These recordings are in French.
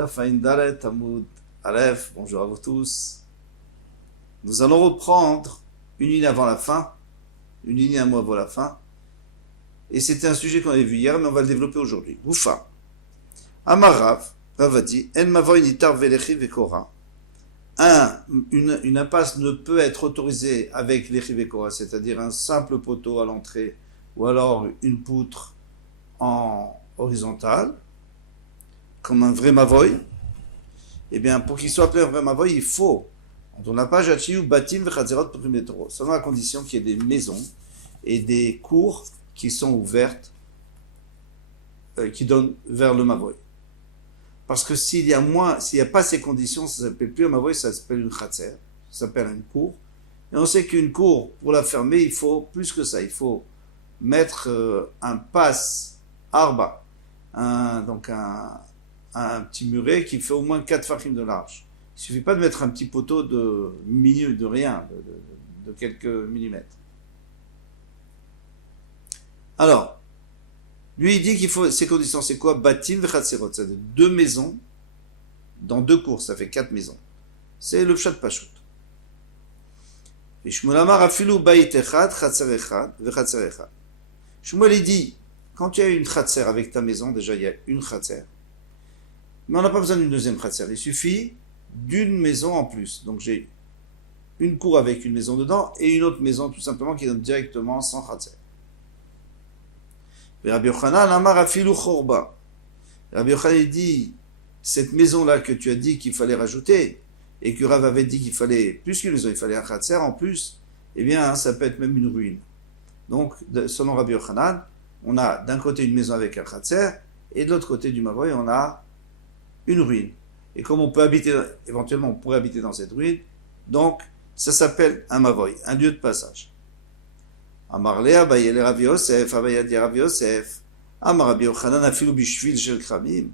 Daf Ayin Dalet Amud Aleph. Bonjour à vous tous. Nous allons reprendre une ligne avant la fin, une ligne à moi avant la fin. Et c'était un sujet qu'on avait vu hier, mais on va le développer aujourd'hui. Goufa. Amarav, Ravadi, En Mavoy Nitar Velechi Vekora. Une impasse ne peut être autorisée avec l'Echi Vekora, c'est-à-dire un simple poteau à l'entrée, ou alors une poutre en horizontale, comme un vrai Mavoy. Eh bien, pour qu'il soit appelé un vrai Mavoy, il faut, on n'a pas Jachiou, Batim, Vechazerot, Primetro, seulement à condition qu'il y ait des maisons et des cours qui sont ouvertes, qui donnent vers le Mavoy. Parce que s'il n'y a pas ces conditions, ça ne s'appelle plus un Mavoy, ça s'appelle une Chatzer, ça s'appelle une cour. Et on sait qu'une cour, pour la fermer, il faut plus que ça, il faut mettre un passe arba, donc un petit muret qui fait au moins 4 fachim de large. Il ne suffit pas de mettre un petit poteau de milieu, de rien, de quelques millimètres. Alors, lui il dit qu'il faut, ces conditions, c'est quoi? Batim v'chatzerot, c'est-à-dire 2 maisons dans 2 cours, ça fait 4 maisons. C'est le pshat pashut. Et Shmuel amar afilu bayit echad, chatzer echad, v'chatzer echad. Shmuel il dit, quand tu as une chatzer avec ta maison, déjà il y a une chatzer, mais on n'a pas besoin d'une deuxième chatzer, il suffit d'une maison en plus. Donc j'ai une cour avec une maison dedans et une autre maison tout simplement qui donne directement sans chatzer. Rabbi Yochanan amar afilu chorba. Rabbi Yochanan dit, cette maison-là que tu as dit qu'il fallait rajouter, et que Rav avait dit qu'il fallait plus qu'une maison, il fallait un chatzer en plus, eh bien ça peut être même une ruine. Donc selon Rabbi Yochanan, on a d'un côté une maison avec un chatzer, et de l'autre côté du Mavoy, on a une ruine. Et comme on peut habiter, éventuellement on pourrait habiter dans cette ruine, donc ça s'appelle un Mavoy, un lieu de passage. Amar le Abaye le Rabbi Yosef, Abaye dit Rabbi Yosef, Amar Rabbi Yochanan afilu bishvil shel kramim.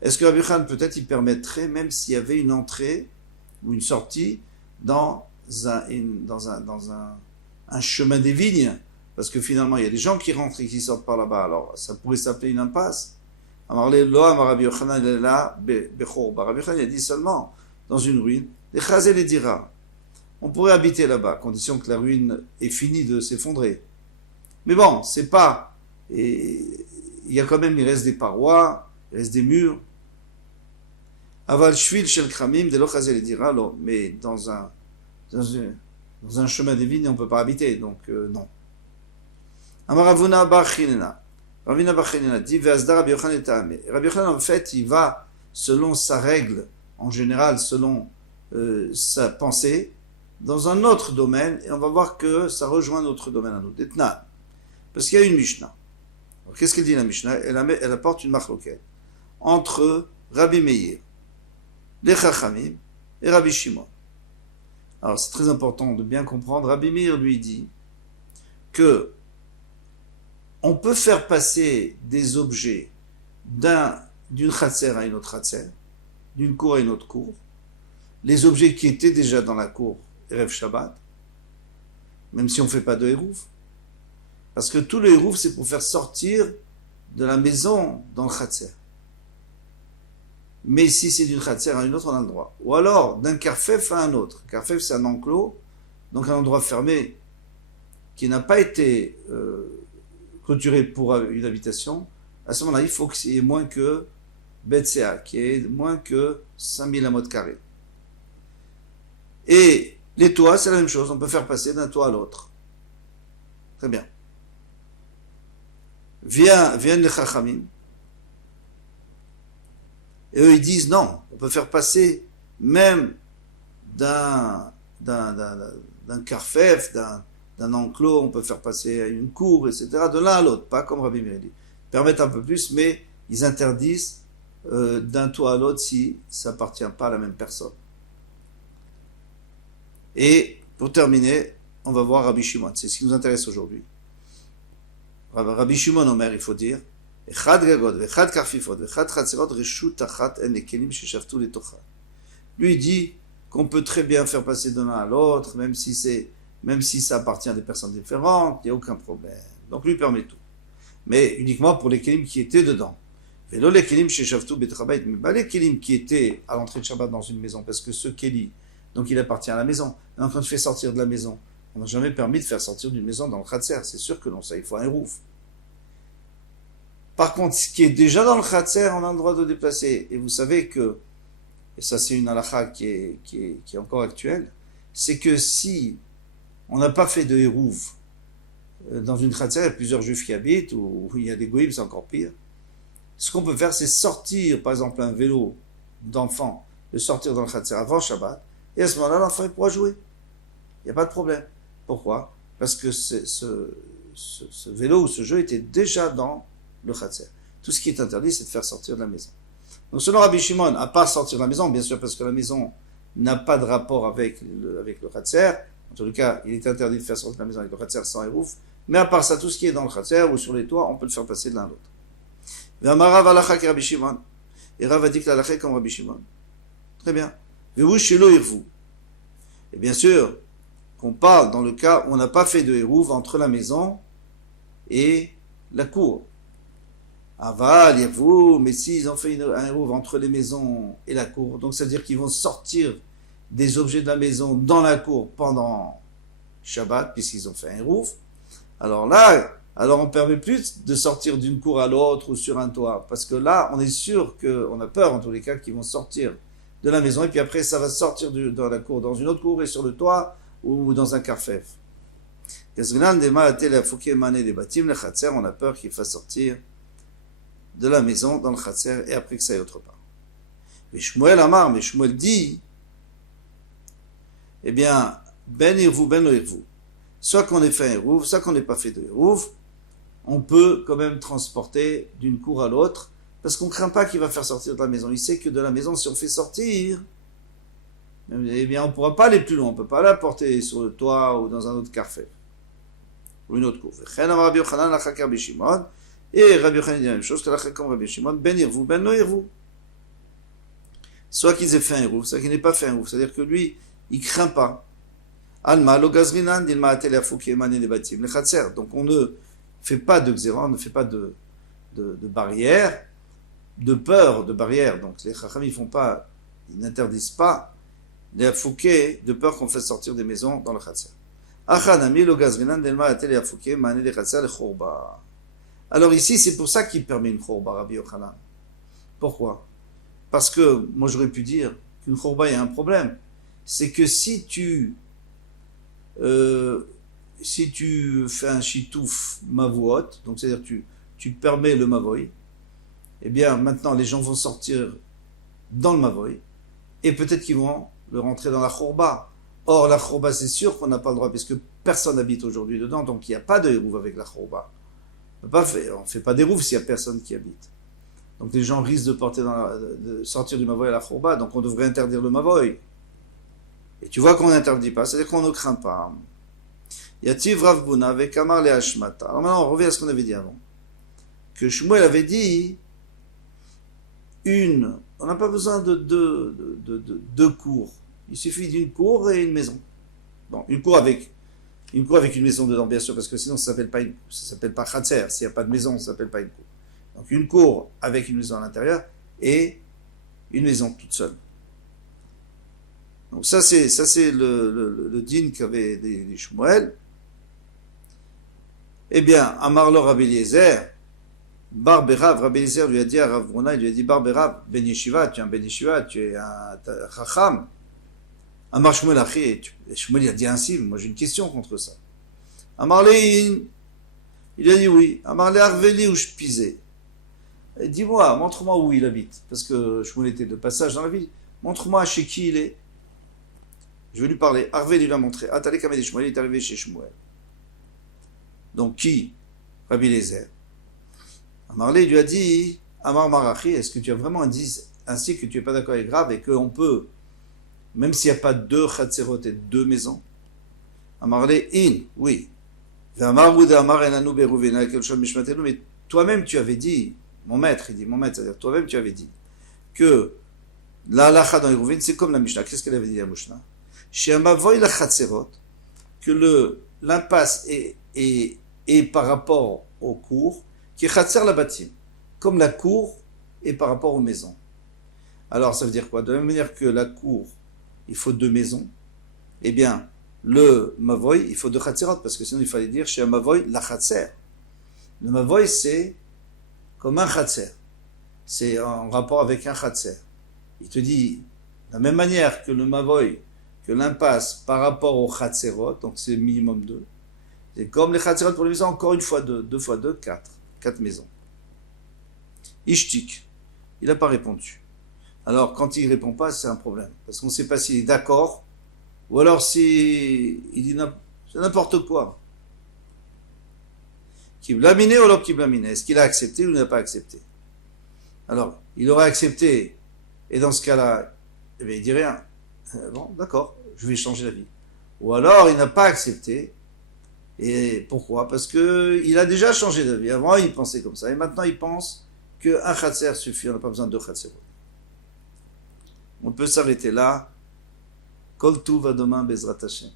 Est-ce que Rabbi Yochanan peut-être il permettrait, même s'il y avait une entrée ou une sortie dans un chemin des vignes, parce que finalement il y a des gens qui rentrent et qui sortent par là-bas, alors ça pourrait s'appeler une impasse. Amar le lo, Amar Rabbi Yochanan il est là, bechorba. Rabbi Yochanan il a dit seulement dans une ruine, les chazé les dira. On pourrait habiter là-bas, à condition que la ruine ait fini de s'effondrer. Mais bon, c'est pas. Et il y a quand même, il reste des parois, il reste des murs. Aval shvil shel kramim de lo chazé les dira, mais dans un chemin des vignes, on ne peut pas habiter, donc non. Amaravuna bachinena. Ravina bachinena dit ve'azdar Rabbi Yochanan etame. Rabbi Yochanan, en fait, il va selon sa règle, en général, selon sa pensée, dans un autre domaine, et on va voir que ça rejoint notre domaine à nous. D'Etnan. Parce qu'il y a une Mishnah. Alors, qu'est-ce qu'elle dit la Mishnah? Elle apporte une machloket entre Rabbi Meir, les Chachamim et Rabbi Shimon. Alors c'est très important de bien comprendre. Rabbi Meir lui dit que on peut faire passer des objets d'une chatzer à une autre chatzer, d'une cour à une autre cour, les objets qui étaient déjà dans la cour Erev Shabbat, même si on ne fait pas de Hérouf. Parce que tout le Hérouf, c'est pour faire sortir de la maison dans le Khatser. Mais si c'est d'une Khatser à une autre, on a le droit. Ou alors, d'un Karfef à un autre. Karfef, c'est un enclos, donc un endroit fermé, qui n'a pas été clôturé pour une habitation. À ce moment-là, il faut qu'il y ait moins que Betsea, qui ait moins que 5000 amot carrés. Et les toits, c'est la même chose, on peut faire passer d'un toit à l'autre. Très bien. Viennent les Chachamim, et eux ils disent non, on peut faire passer même d'un carfef, d'un enclos, on peut faire passer à une cour, etc., de l'un à l'autre, pas comme Rabbi Meir dit. Ils permettent un peu plus, mais ils interdisent d'un toit à l'autre si ça appartient pas à la même personne. Et pour terminer, on va voir Rabbi Shimon. C'est ce qui nous intéresse aujourd'hui. Rabbi Shimon Omer, il faut dire, lui il dit qu'on peut très bien faire passer de l'un à l'autre, même si ça appartient à des personnes différentes, il n'y a aucun problème. Donc lui permet tout. Mais uniquement pour les kelim qui étaient dedans. Vélo les kelim chez Shavtu Betrabait, mais pas les kelim qui étaient à l'entrée de Shabbat dans une maison, parce que ce keli, donc il appartient à la maison. Donc quand tu fais sortir de la maison, on n'a jamais permis de faire sortir d'une maison dans le Khatser, c'est sûr que non, ça il faut un rouf. Par contre, ce qui est déjà dans le Khatser, on a le droit de déplacer. Et vous savez que, et ça c'est une halakha qui est encore actuelle, c'est que si on n'a pas fait de hérouf dans une Khatser, il y a plusieurs juifs qui habitent, ou il y a des goïms, c'est encore pire. Ce qu'on peut faire, c'est sortir, par exemple, un vélo d'enfant, le sortir dans le Khatser avant Shabbat, et à ce moment-là, l'enfant il pourra jouer. Il n'y a pas de problème. Pourquoi? Parce que ce vélo ou ce jeu était déjà dans le Khatser. Tout ce qui est interdit, c'est de faire sortir de la maison. Donc selon Rabbi Shimon, à part sortir de la maison, bien sûr, parce que la maison n'a pas de rapport avec le Khatser, en tout cas, il est interdit de faire sortir de la maison avec le Khatser sans hérouf, mais à part ça, tout ce qui est dans le Khatser ou sur les toits, on peut le faire passer de l'un à l'autre. V'amarav alacha ki Rabbi Shimon. Et Rav a dit que l'alacha est comme Rabbi Shimon. Très bien. Ve'hu shelo irvu. Et bien sûr, qu'on parle dans le cas où on n'a pas fait de hérouv entre la maison et la cour. Aval, irvu, mais s'ils ont fait un hérouv entre les maisons et la cour, donc c'est-à-dire qu'ils vont sortir des objets de la maison dans la cour pendant Shabbat, puisqu'ils ont fait un hérouv, alors là, alors on ne permet plus de sortir d'une cour à l'autre ou sur un toit, parce que là, on est sûr qu'on a peur, en tous les cas, qu'ils vont sortir de la maison, et puis après, ça va sortir dans la cour, dans une autre cour, et sur le toit, ou dans un carfef. On a peur qu'il fasse sortir de la maison dans le khatser, et après que ça aille autre part. Mais Shmuel dit, eh bien, ben irvou, ben lo irvou. Soit qu'on ait fait un hérouv, soit qu'on n'ait pas fait de hérouv, on peut quand même transporter d'une cour à l'autre, parce qu'on ne craint pas qu'il va faire sortir de la maison. Il sait que de la maison, si on fait sortir, eh bien, on ne pourra pas aller plus loin. On ne peut pas la porter sur le toit ou dans un autre carfet, ou une autre cour. Et Rabbi Yochanan dit la même chose que la comme Rabbi Shimon, ben irvou, ben lo irvou. Soit qu'ils aient fait un hérouv, soit qu'ils n'aient pas fait un hérouv. C'est-à-dire que lui, il ne craint pas. Alma lo gazrinan dilma atele afouki emane les batim le khatser. Donc on ne fait pas de xéra, on ne fait pas de barrière, de peur de barrière. Donc les chacham ils n'interdisent pas les afouki de peur qu'on fasse sortir des maisons dans le khatser. Achanami lo gazrinan dilma atele afouki emane les khatser le khorba. Alors ici c'est pour ça qu'il permet une khorba, Rabbi Yochanan. Pourquoi? Parce que moi j'aurais pu dire qu'une khorba il y a un problème. C'est que si tu fais un chitouf mavout, donc c'est-à-dire tu permets le mavoy, eh bien maintenant les gens vont sortir dans le mavoy, et peut-être qu'ils vont le rentrer dans la khorba. Or la khorba c'est sûr qu'on n'a pas le droit, puisque personne n'habite aujourd'hui dedans, donc il n'y a pas de hérouv avec la khorba. On ne fait pas d'hérouv s'il n'y a personne qui habite. Donc les gens risquent de sortir du mavoy à la khorba, donc on devrait interdire le mavoy. Et tu vois qu'on n'interdit pas, c'est-à-dire qu'on ne craint pas. Yativ Rav Buna avec Amar le Hashmata. Alors maintenant, on revient à ce qu'on avait dit avant. Que Shmuel avait dit on n'a pas besoin de deux cours. Il suffit d'une cour et une maison. Bon, une cour avec une maison dedans, bien sûr, parce que sinon ça s'appelle pas Khatser. S'il n'y a pas de maison, ça s'appelle pas une cour. Donc une cour avec une maison à l'intérieur et une maison toute seule. Donc ça c'est le din qu'avait les Shmuel. Eh bien, Amarlo Rabbi Eliezer, Bar Berav, Rabbi Eliezer lui a dit à Rav Bruna, il lui a dit Bar Berav, Ben Yeshiva, tu es un Ben Yeshiva, tu es un Chacham. Amar Shmuel Achi, et Shmuel il a dit ainsi, moi j'ai une question contre ça. Amarle, il a dit oui. Amarle Arveli où je pisais. Dis-moi, montre-moi où il habite, parce que Shmuel était de passage dans la ville. Montre-moi chez qui il est. Je vais lui parler. Arvé lui a montré. Atale Kamedi Shmuel, il est arrivé chez Shmuel. Donc qui? Rabbi Eliezer. Amarle lui a dit, Amar Marachi, est-ce que tu as vraiment dit ainsi que tu n'es pas d'accord avec Rav et qu'on peut, même s'il n'y a pas deux Khatserot et deux maisons? Amarle oui. Mais toi-même tu avais dit, mon maître, c'est-à-dire toi-même tu avais dit que la halacha dans Hérouvin, c'est comme la Mishnah. Qu'est-ce qu'elle avait dit la Mishnah? Que l'impasse est par rapport aux cours, qui est Khatser la Batim. Comme la cour et par rapport aux maisons. Alors ça veut dire quoi? De la même manière que la cour, il faut 2 maisons, eh bien, le mavoy, il faut 2 chatzerot, parce que sinon il fallait dire chez un mavoy, la chatzer. Le mavoy, c'est comme un chatzer. C'est en rapport avec un chatzer. Il te dit, de la même manière que le mavoy, que l'impasse par rapport au chatzerot, donc c'est minimum 2. C'est comme les chatzerot pour les maisons, encore une fois 2, 2 fois 2, 4. 4 maisons. Ishtik, il n'a pas répondu. Alors, quand il ne répond pas, c'est un problème. Parce qu'on ne sait pas s'il est d'accord, ou alors s'il dit c'est n'importe quoi. Kiblamine ou kiblamine. Est-ce qu'il a accepté ou il n'a pas accepté? Alors, il aurait accepté, et dans ce cas-là, eh bien, il dit rien. Bon, d'accord, je vais changer d'avis. Ou alors, il n'a pas accepté. Et pourquoi? Parce qu'il a déjà changé d'avis. Avant, il pensait comme ça. Et maintenant, il pense qu'un khatser suffit. On n'a pas besoin de 2 khatserot. On peut s'arrêter là. Kol Tuv à demain, Bezrat Hashem.